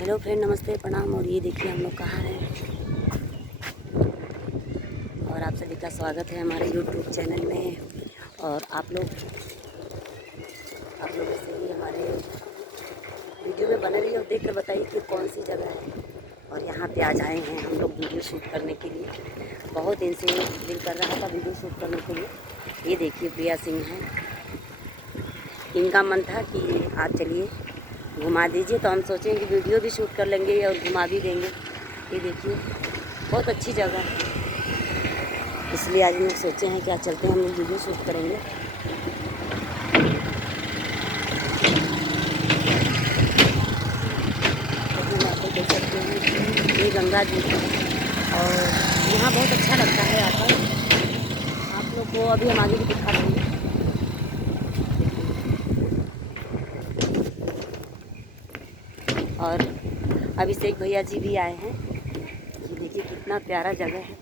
Hello friend, नमस्ते, प्रणाम। और ये देखिए हम लोग कहाँ हैं और आप सभी का स्वागत है हमारे यूट्यूब चैनल में। और आप लोग ऐसे ही हमारे वीडियो में बने रहिए और देख कर बताइए कि कौन सी जगह है। और यहाँ पे आज आए हैं हम लोग वीडियो शूट करने के लिए। बहुत दिन से दिल कर रहा था वीडियो शूट करने के लिए। ये देखिए प्रिया सिंह हैं, इनका मन था कि आप चलिए घुमा दीजिए, तो हम सोचें कि वीडियो भी शूट कर लेंगे और घुमा भी देंगे। ये देखिए बहुत अच्छी जगह है, इसलिए आज हम लोग सोचे हैं कि आज चलते हैं, हम लोग वीडियो शूट करेंगे। लेकिन आप लोग देख सकते हैं कि ये गंगा जी है और यहाँ बहुत अच्छा लगता है आकर। आप लोग को अभी हम आगे भी दिखा देंगे। और अभिषेक भैया जी भी आए हैं। ये देखिए कितना प्यारा जगह है।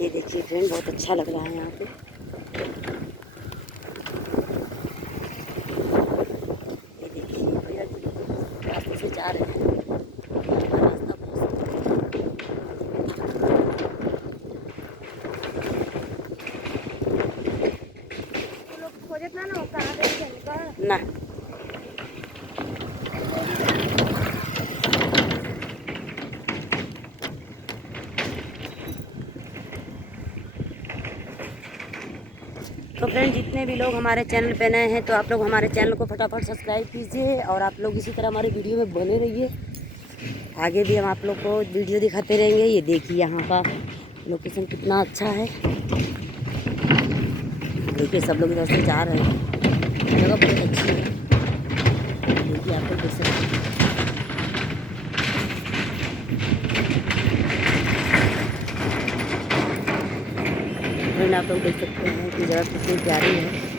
ये देखिए फ्रेंड, बहुत अच्छा लग रहा है यहाँ पे। ये देखिए भैया जी रास्ते से जा रहे हैं। रास्ता ना तो फ्रेंड, जितने भी लोग हमारे चैनल पे नए हैं तो आप लोग हमारे चैनल को फटाफट सब्सक्राइब कीजिए और आप लोग इसी तरह हमारे वीडियो में बने रहिए। आगे भी हम आप लोग को वीडियो दिखाते रहेंगे। ये देखिए यहाँ का लोकेशन कितना अच्छा है। देखिए सब लोग इधर से जा रहे हैं, जगह बहुत अच्छी है। देखिए आप लोग देख सकते हैं। फ्रेंड, आप लोग देख सकते हैं कि जगह कितनी प्यारी है।